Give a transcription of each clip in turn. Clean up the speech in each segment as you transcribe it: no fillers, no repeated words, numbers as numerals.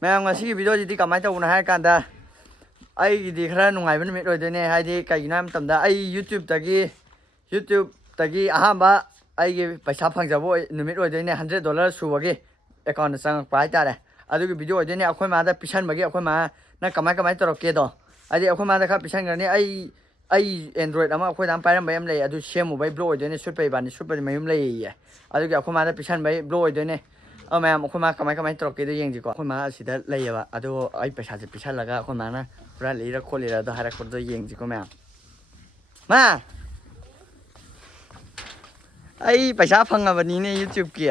ꯃꯌꯥꯝ ꯉꯁꯤꯒꯤ ꯚꯤꯗꯤꯑꯣꯁꯤꯗꯤ ꯀꯃꯥꯏꯅ ꯇꯧꯕꯅꯣ ꯍꯥꯏꯔ ꯀꯥꯟꯗ ꯑꯩꯒꯤꯗꯤ ꯈꯔ ꯅꯨꯡꯉꯥꯏꯕ ꯅꯨꯃꯤꯠ ꯑꯣꯏꯗꯣꯏꯅꯦ ꯍꯥꯏꯗꯤ ꯀꯩꯒꯤꯅꯣ ꯍꯥꯏꯕ ꯃꯇꯝꯗ ꯑꯩ ꯌꯨꯇ꯭ꯌꯨꯕꯇꯒꯤ ꯑꯍꯥꯟꯕ ꯑꯩꯒꯤ ꯄꯩꯁꯥ ꯐꯪꯖꯕ ꯅꯨꯃꯤꯠ ꯑꯣꯏꯗꯣꯏꯅꯦ $100 ꯁꯨꯕꯒꯤ ꯑꯦꯀꯥꯎꯟꯗ ꯆꯪꯉꯛꯄ ꯍꯥꯏꯇꯥꯔꯦ ꯑꯗꯨꯒꯤ ꯚꯤꯗꯤꯑꯣ ꯑꯣꯏꯗꯣꯏꯅꯦ ꯑꯩꯈꯣꯏ ꯃꯥꯗ ꯄꯤꯁꯟꯕꯒꯤ ꯑꯩꯈꯣꯏ ꯃꯥꯅ ꯀꯃꯥꯏꯅ ꯇꯧꯔꯛꯀꯦꯗꯣ ꯍꯥꯏꯗꯤ ꯑꯩꯈꯣꯏ ꯃꯥꯗ ꯈꯔ ꯄꯤꯁꯟꯈ꯭ꯔꯅꯤ ꯑꯩ ꯑꯦꯟꯗ꯭ꯔꯣꯏꯗ ꯑꯃ ꯑꯩꯈꯣꯏꯗ ꯄꯥꯏꯔꯝꯕ ꯑꯃ ꯂꯩ ꯑꯗꯨ ꯁꯦꯝꯃꯨꯕꯩ ꯕ꯭ꯂꯣꯛ ꯑꯣꯏꯗꯣꯏꯅꯦ ꯁꯨꯠꯄ ꯏꯕꯥꯅꯤ ꯁꯨꯠꯄꯗꯤ ꯃꯌꯨꯝ ꯂꯩꯌꯦ ꯑꯗꯨꯒꯤ ꯑꯩꯈꯣꯏ ꯃꯥꯗ ꯄꯤꯁꯟꯕꯩ ꯕ꯭ꯂꯣꯛ ꯑꯣꯏꯗꯣꯏꯅꯦ ꯃꯌꯥꯝ ꯑꯩꯈꯣꯏ ꯃꯥ ꯀꯃꯥꯏꯅ ꯇꯧꯔꯛꯀꯦꯗꯣ ꯌꯦꯡꯁꯤꯀꯣ ꯑꯩꯈꯣꯏ ꯃꯥ ꯑꯁꯤꯗ ꯂꯩꯌꯦꯕ ꯑꯗꯣ ꯑꯩ ꯄꯩꯁꯥꯁꯦ ꯄꯤꯁꯜꯂꯒ ꯑꯩꯈꯣꯏ ꯃꯥꯅ ꯍꯨꯔꯥꯟꯂꯤꯔ ꯈꯣꯠꯂꯤꯔ ꯑꯗꯣ ꯍꯥꯏꯔꯛꯄꯗꯣ ꯌꯦꯡꯁꯤꯀꯣ ꯃꯌꯥꯝ ꯃꯥ ꯑꯩ ꯄꯩꯁꯥ ꯐꯪꯉꯕꯅꯤꯅꯦ ꯌꯨꯇ꯭ꯌꯨꯕꯀꯤ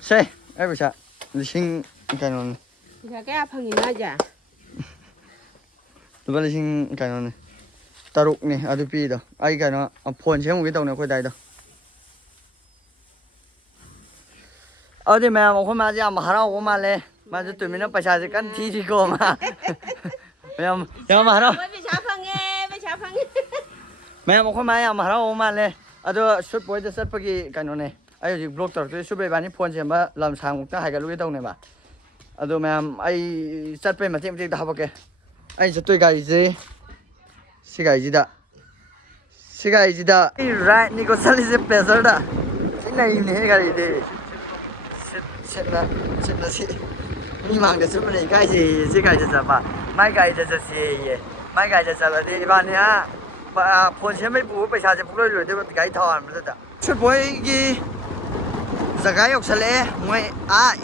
ꯁꯦ ꯑꯩ ꯄꯩꯁꯥ ꯂꯤꯁꯤꯡ ꯀꯩꯅꯣꯅꯤ ꯄꯩꯁꯥ ꯀꯌꯥ ꯐꯪꯉꯤꯅꯣ ꯍꯥꯏꯁꯦ ꯂꯨꯄꯥ ꯂꯤꯁꯤꯡ ꯀꯩꯅꯣꯅꯤ 6ꯅꯤ ꯑꯗꯨ ꯄꯤꯗꯣ ꯑꯩ ꯀꯩꯅꯣ ꯐꯣꯟ ꯁꯦꯝꯃꯨꯒꯦ ꯇꯧꯅꯦ ꯑꯩꯈꯣꯏ ꯗꯥꯏꯗꯣ ꯑꯗꯨꯗꯤ ꯃꯌꯥꯝ ꯑꯩꯈꯣꯏ ꯃꯥꯁꯦ ꯌꯥꯝ ꯍꯔꯥꯎꯕ ꯃꯥꯜꯂꯦ ꯃꯥꯁꯦ ꯇꯨꯃꯤꯟꯅ ꯄꯩꯁꯥꯁꯦ ꯀꯟꯅ ꯊꯤꯔꯤꯀꯣ ꯃꯥ ꯃꯌꯥꯝ ꯍꯔꯥꯎ ꯄꯩꯁꯥ ꯐꯪꯉꯦ ꯃꯌꯥꯝ ꯑꯩꯈꯣꯏ ꯃꯥ ꯌꯥꯝ ꯍꯔꯥꯎꯕ ꯃꯥꯜꯂꯦ ꯑꯗꯣ ꯁꯨꯠ ꯕꯣꯏꯗ ꯆꯠꯄꯒꯤ ꯀꯩꯅꯣꯅꯦ ꯑꯩ ꯍꯧꯖꯤꯛ ꯕ꯭ꯂꯣꯛ ꯇꯧꯔꯛꯇꯣꯏ ꯁꯨꯠ ꯏꯕꯥꯅꯤ ꯐꯣꯟ ꯁꯦꯝꯕ ꯂꯝꯁꯥꯡꯃꯨꯛꯇ ꯍꯥꯏꯒꯠꯂꯨꯒꯦ ꯇꯧꯅꯦꯕ ꯑꯗꯣ ꯃꯌꯥꯝ ꯑꯩ ꯆꯠꯄꯩ ꯃꯇꯦꯛ ꯃꯇꯦꯛꯇ ꯍꯥꯄꯛꯀꯦ ꯑꯩ ꯆꯠꯇꯣꯏ ꯒꯥꯔꯤꯁꯦ ꯁꯤ ꯒꯥꯔꯤꯁꯤꯗ ꯑꯩ ꯔꯥꯏꯠꯅꯤꯀꯣ ꯆꯠꯂꯤꯁꯦ ꯄ꯭ꯂꯦꯖꯔꯗ ꯁꯤ ꯅꯩꯕꯅꯦꯍꯦ ꯒꯥꯔꯤꯗꯤ ꯁꯤꯠꯅ ꯁꯤ ꯃꯤ ꯃꯥꯡꯗ ꯆꯠꯄꯅ ꯏꯀꯥꯏꯖꯩꯌꯦ ꯁꯤ ꯒꯥꯔꯤꯗ ꯆꯠꯄ ꯃꯥꯏ ꯒꯥꯔꯤꯗ ꯆꯠꯁꯦꯌꯦ ꯃꯥꯏ ꯒꯥꯔꯤꯗ ꯆꯠꯂꯗꯤ ꯏꯕꯥꯅꯤ ꯐꯣꯟ ꯁꯦꯝꯕꯩ ꯄꯨꯕ ꯄꯩꯁꯥꯁꯦ ꯄꯨꯡꯂꯣꯏ ꯂꯣꯏꯗꯣꯏꯕ ꯒꯥꯔꯤ ꯊꯥꯎ ꯍꯥꯟꯕꯗꯨꯗ ꯁꯨꯠꯕꯣꯏꯒꯤ ꯖꯒꯥ ꯌꯧꯁꯜꯂꯛꯑꯦ ꯃꯣꯏ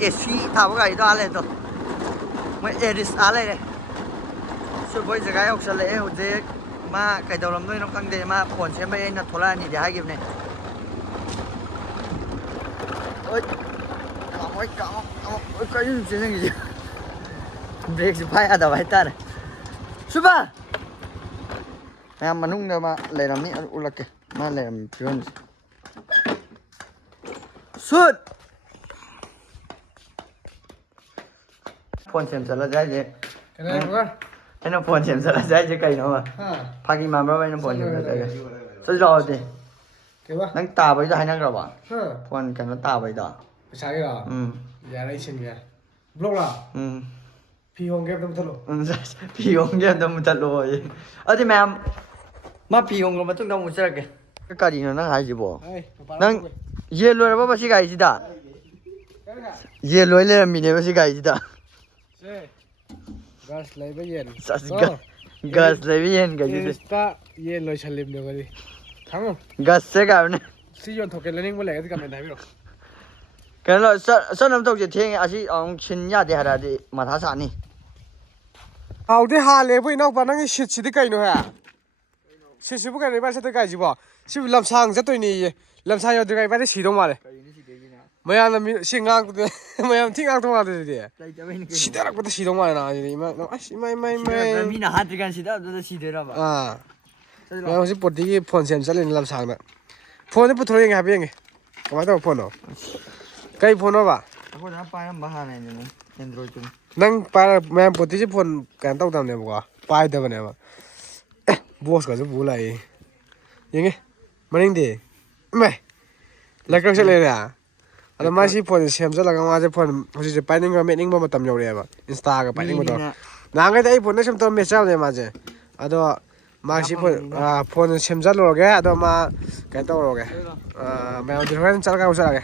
AC ꯊꯥꯕ ꯒꯥꯔꯤꯗꯣ ꯂꯩꯗꯣ ꯃꯣꯏ ꯑꯦꯔꯤꯁ ꯂꯩꯔꯦ ꯁꯨꯠꯕꯣꯏ ꯖꯒꯥ ꯌꯧꯁꯜꯂꯛꯑꯦ ꯍꯧꯖꯤꯛ ꯃꯥ ꯀꯩꯗꯧꯔꯝꯗꯣꯏꯅꯣ ꯈꯪꯗꯦ ꯃꯥ ꯐꯣꯟ ꯁꯦꯝꯕꯩ ꯑꯩꯅ ꯊꯣꯛꯂꯛꯑꯅꯤꯗꯤ ꯍꯥꯏꯈꯤꯕꯅꯦ ꯀꯥꯃꯣ ꯀꯔꯤꯅꯣ ꯆꯦꯟꯖꯟꯒꯤꯁꯦ ꯕ꯭ꯔꯦꯛꯁꯦ ꯐꯥ ꯌꯥꯗꯕ ꯍꯥꯏꯇꯥꯔꯦ ꯁꯨꯕ ꯃꯌꯥꯝ ꯃꯅꯨꯡꯗ ꯃꯥ ꯂꯩꯔꯝꯅꯤ ꯑꯗꯨ ꯎꯠꯂꯛꯀꯦ ꯃꯥ ꯂꯩꯔꯝꯃꯤ ꯐꯤꯕꯝꯁꯦ ꯁꯨꯠ ꯐꯣꯟ ꯁꯦꯝ ꯆꯠꯂꯁꯦ ꯍꯥꯏꯁꯦ ꯑꯩꯅ ꯐꯣꯟ ꯁꯦꯝ ꯆꯠꯂꯁꯦ ꯍꯥꯏꯁꯦ ꯀꯩꯅꯣꯕ ꯐꯥꯒꯤ ꯃꯥꯟꯕ꯭ꯔꯕ ꯑꯩꯅ ꯐꯣꯟ ꯁꯦꯝ ꯆꯠꯂꯁꯦ ꯆꯠꯁꯤ ꯂꯥꯛꯑꯣꯗꯤ ꯅꯪ ꯇꯥꯕꯩꯗꯣ ꯍꯥꯏꯅꯈ꯭ꯔꯕ ꯐꯣꯟ ꯀꯩꯅꯣ ꯇꯥꯕꯩꯗꯣ ꯄꯩꯁꯥꯒꯤꯔꯣ ꯌꯥꯔꯦ ꯏꯁꯤꯟꯒꯦ ꯕ꯭ꯂꯣꯛꯂꯥ ꯐꯤ ꯍꯣꯡꯒꯦ ꯑꯝꯇ ꯃꯨꯊꯠꯂꯣ ꯐꯤ ꯍꯣꯡꯒꯦ ꯑꯝꯇ ꯃꯨꯊꯠꯂꯣ ꯑꯗꯨꯗꯤ ꯃꯌꯥꯝ ꯃꯥ ꯐꯤ ꯍꯣꯡꯈ꯭ꯔ ꯃꯇꯨꯡꯗ ꯑꯃꯨꯛ ꯆꯠꯂꯛꯀꯦ ꯀꯔꯤꯅꯣ ꯅꯪ ꯍꯥꯏꯁꯤꯕꯣ ꯅꯪ ꯌꯦꯟ ꯂꯣꯏꯔꯕ ꯁꯤ ꯒꯥꯔꯤꯁꯤꯗ ꯌꯦꯟ ꯂꯣꯏ ꯂꯩꯔꯝꯃꯤꯅꯦꯕ ꯁꯤ ꯒꯥꯔꯤꯁꯤꯗ ꯒꯥꯁ ꯂꯩꯕ ꯌꯦꯟ ꯒꯁ ꯂꯩꯕ ꯌꯦꯟ ꯒꯥꯏꯁꯤꯗꯤ ꯏꯪꯂꯤꯁꯇ ꯌꯦꯟ ꯂꯣꯏꯁꯜꯂꯤꯕꯅꯦꯕꯗꯤ ꯈꯪꯉꯣ ꯒꯁꯁꯦ ꯀꯥꯏꯕꯅꯦ ꯁꯤ ꯌꯣꯟꯊꯣꯛꯀꯦ ꯂꯩꯅꯤꯡꯕ ꯂꯩꯔꯗꯤ ꯀꯃꯦꯟꯇ ꯍꯥꯏꯕꯤꯔꯛꯑꯣ ꯀꯩꯅꯣ ꯆꯠꯅꯕ ꯇꯧꯁꯦ ꯊꯦꯡꯉꯦ ꯑꯁꯤ ꯑꯃꯨꯛ ꯁꯤꯟ ꯌꯥꯗꯦ ꯍꯥꯏꯔꯛꯑꯗꯤ ꯃꯊꯥ ꯁꯥꯅꯤ ꯍꯥꯎꯗꯤ ꯍꯥꯜꯂꯦꯕꯨ ꯏꯅꯥꯎꯄꯥ ꯅꯪꯒꯤ ꯁꯤꯠꯁꯤꯗꯤ ꯀꯩꯅꯣꯍꯦ ꯁꯤꯠꯁꯤꯕꯨ ꯀꯩꯅꯣ ꯏꯕꯥꯅꯤ ꯆꯠꯇꯣꯏ ꯒꯥꯔꯤꯁꯤꯕꯣ ꯁꯤꯕꯨ ꯂꯝꯁꯥꯡ ꯆꯠꯇꯣꯏꯅꯦꯌꯦ ꯂꯝꯁꯥꯡ ꯌꯧꯗ꯭ꯔꯤꯉꯩ ꯏꯕꯥꯅꯤ ꯁꯤꯗꯧ ꯃꯥꯜꯂꯦ ꯃꯌꯥꯝꯅ ꯁꯤ ꯉꯥꯡꯕꯗ ꯃꯌꯥꯝ ꯊꯤ ꯉꯥꯡꯗꯧ ꯃꯥꯜꯂꯦ ꯑꯗꯨꯗꯤ ꯁꯤꯗꯔꯛꯄꯗ ꯁꯤꯗꯧ ꯃꯥꯜꯂꯦ ꯅ ꯑꯁ ꯏꯃꯥꯏ ꯃꯤꯅ ꯍꯥꯠꯇ꯭ꯔꯤꯀꯥꯟ ꯁꯤꯗ ꯑꯗꯨꯗ ꯁꯤꯗꯣꯏꯔꯕ ꯃꯌꯥꯝ ꯍꯧꯖꯤꯛ ꯄꯣꯠꯇꯤꯒꯤ ꯐꯣꯟ ꯁꯦꯝ ꯆꯠꯂꯤꯅꯤ ꯂꯝꯁꯥꯡꯗ ꯐꯣꯟꯁꯦ ꯄꯨꯊꯣꯔꯛ ꯌꯦꯡꯒꯦ ꯍꯥꯏꯐꯦꯠ ꯌꯦꯡꯒꯦ ꯀꯃꯥꯏꯅ ꯇꯧꯕ ꯐꯣꯟꯅꯣ ꯀꯩ ꯐꯣꯟꯅꯣꯕ ꯑꯩꯈꯣꯏꯅ ꯄꯥꯏꯔꯝꯕ ꯍꯥꯟꯅꯩꯗꯨꯅꯤ ꯑꯦꯟꯗ꯭ꯔꯣꯏꯗꯇꯨꯅꯤ ꯅꯪ ꯄꯥꯏꯔ ꯃꯌꯥꯝ ꯄꯣꯠꯇꯤꯁꯤ ꯐꯣꯟ ꯀꯩꯅꯣ ꯇꯧꯗꯕꯅꯦꯕꯀꯣ ꯄꯥꯏꯗꯕꯅꯦꯕ ꯕꯣꯁꯀꯁꯨ ꯄꯨ ꯂꯥꯛꯏ ꯌꯦꯡꯉꯦ ꯃꯅꯤꯡꯗꯤ ꯏꯃꯥꯏ ꯂꯩꯀ꯭ꯔꯛ ꯆꯠꯂꯦꯅꯦ ꯑꯗꯣ ꯃꯥꯁꯤ ꯐꯣꯟꯁꯦ ꯁꯦꯝꯖꯤꯜꯂꯒ ꯃꯥꯁꯦ ꯐꯣꯟ ꯍꯧꯖꯤꯛꯁꯦ ꯄꯥꯏꯅꯤꯡꯕ ꯃꯦꯠꯅꯤꯡꯕ ꯃꯇꯝ ꯌꯧꯔꯛꯑꯦꯕ ꯏꯟꯁꯇꯥꯒ ꯄꯥꯏꯅꯤꯡꯕꯗꯣ ꯅꯍꯥꯟꯈꯩꯗꯤ ꯑꯩ ꯐꯣꯟꯗ ꯁꯨꯝ ꯇꯧꯔ ꯃꯦꯠꯆꯕꯅꯦ ꯃꯥꯁꯦ ꯑꯗꯣ ꯃꯥꯁꯤ ꯐꯣꯟ ꯁꯦꯝꯖꯜꯂꯨꯔꯒꯦ ꯑꯗꯣ ꯃꯥ ꯀꯩꯅꯣ ꯇꯧꯔꯨꯔꯒꯦ ꯃꯌꯥꯝꯗꯤ ꯍꯣꯔꯦꯟ ꯆꯠꯂꯒ ꯑꯃꯨꯛ ꯆꯠꯂꯒꯦ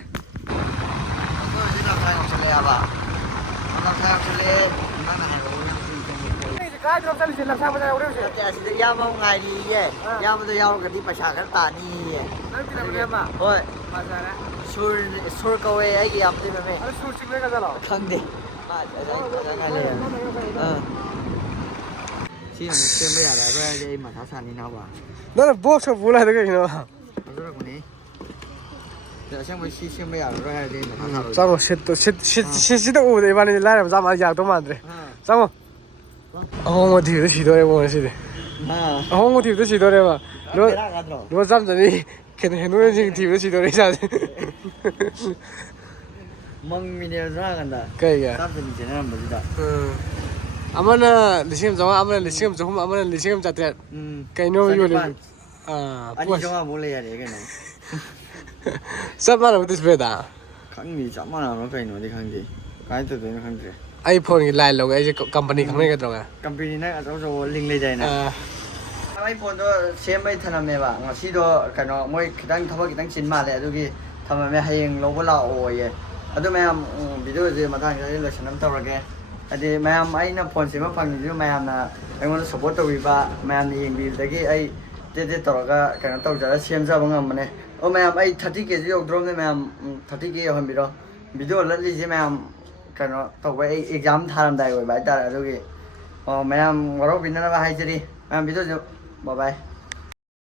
ꯀꯥꯏꯗꯅꯣ ꯆꯠꯂꯤꯁꯦ ꯂꯝꯁꯥꯡ ꯕꯖꯥꯔ ꯌꯧꯔꯦ ꯍꯧꯖꯤꯛ ꯑꯁꯤꯗ ꯏꯌꯥꯝꯕ ꯑꯃ ꯉꯥꯏꯔꯤꯌꯦ ꯏꯌꯥꯝꯕꯗꯣ ꯌꯥꯎꯔꯒꯗꯤ ꯄꯩꯁꯥ ꯈꯔ ꯇꯥꯅꯤꯌꯦ ꯅꯪ ꯇꯤꯟꯅꯕꯅꯦ ꯑꯃ ꯍꯣꯏ ꯐꯖꯔꯦ ꯁꯨꯔ ꯀꯧꯋꯦ ꯑꯩꯒꯤ ꯏꯌꯥꯝꯕꯗꯤ ꯃꯃꯤꯡ ꯑꯗꯣ ꯁꯨꯔ ꯆꯤꯡꯂꯒ ꯆꯠꯂꯣ ꯈꯪꯗꯦ ꯁꯤ ꯑꯃꯨꯛ ꯁꯦꯝꯕ ꯌꯥꯔꯛꯑꯔꯣꯏ ꯍꯥꯏꯔꯗꯤ ꯑꯩ ꯃꯊꯥ ꯁꯥꯅꯤ ꯅꯥꯕ ꯅꯪꯅ ꯕꯣꯛꯁꯀ ꯄꯨ ꯂꯥꯛꯏꯗꯣ ꯀꯩꯒꯤꯅꯣ ꯊꯥꯖꯔꯛꯄꯅꯤ ꯑꯁꯦꯡꯕ ꯁꯤ ꯁꯦꯝꯕ ꯌꯥꯔꯔꯣꯏ ꯍꯥꯏꯔꯗꯤ ꯑꯩ ꯃꯊꯥ ꯁꯥꯔꯣꯏ ꯆꯪꯉꯣ ꯁꯤꯠꯁꯤꯗ ꯎꯕꯗ ꯏꯕꯥꯅꯤꯗꯤ ꯂꯥꯏꯔꯕ ꯆꯥꯝꯃ ꯌꯥꯔꯛꯇꯧ ꯃꯥꯟꯗ꯭ꯔꯦ ꯆꯪꯉꯣ ꯑꯍꯣꯡꯕ ꯊꯤꯕꯗ ꯁꯤꯗꯣꯔꯦꯕꯣ ꯉꯁꯤꯗꯤ ꯑꯍꯣꯡꯕ ꯊꯤꯕꯗ ꯁꯤꯗꯣꯔꯦꯕ ꯂꯨꯄꯥ ꯆꯥꯝ ꯆꯅꯤ ꯍꯦꯟꯗꯣꯛ ꯍꯦꯟꯖꯤꯟ ꯊꯤꯕꯗ ꯁꯤꯗꯣꯔꯦ ꯏꯁꯥꯁꯦ ꯃꯪꯉꯤꯅꯦ ꯑꯗꯨꯅꯥꯀꯥꯟꯗ ꯀꯩꯒꯤ ꯆꯥꯝ ꯆꯅꯤ ꯆꯦꯟꯅꯔꯝꯕꯁꯤꯗ ꯑꯃꯅ 1,500 ꯑꯃꯅ 1,300 ꯑꯃꯅ 1,300 ꯀꯩꯅꯣ ꯌꯣꯜꯂꯤ ꯑꯅꯤ ꯆꯥꯝꯃꯉꯥꯃꯨꯛ ꯂꯩ ꯌꯥꯔꯦ ꯀꯩꯅꯣ ꯆꯞ ꯃꯥꯟꯅꯕ ꯗꯤꯁꯄ꯭ꯂꯦꯗ ꯈꯪꯗꯦ ꯆꯞ ꯃꯥꯟꯅꯕ꯭ꯔꯥ ꯀꯩꯅꯣꯗꯤ ꯈꯪꯗꯦ काय तो तो खंगे iPhone की लाइन लोग ऐसे कंपनी खंगे के तोगा कंपनी ना जो लिंक ले जाए ना iPhone တော့ share ไม่ทันแม่ว่างสิတော့ကနော်မွေးခတန်းသဘကတန်းချင်းမာလေအဲ့ဒီทำแม่ให้ยังลงบ่ล่ะโอ้ยအဲ့ဒီแม่วิดีโอสิมาทางจะเลยฉันนำต่อแกအဲ့ဒီแม่ไอ้น่ะ phone สิมาฟังอยู่แม่น่ะไอ้มัน support ตัววิบะแม่นี่มีตะกี้ไอ้เด็ดๆต่อก็กันต่อจะเสียมซะบ่งามมันโอ้แม่ไอ้ 30k ยกดรอมแม่ 30k หันบิดวิดีโอลัดลิสิแม่กันต่อไป exam ทารำได้ไว้บายตาအဲ့ဒီอ๋อแม่เราบินนะว่าให้จิแม่วิดีโอบ๊ายบาย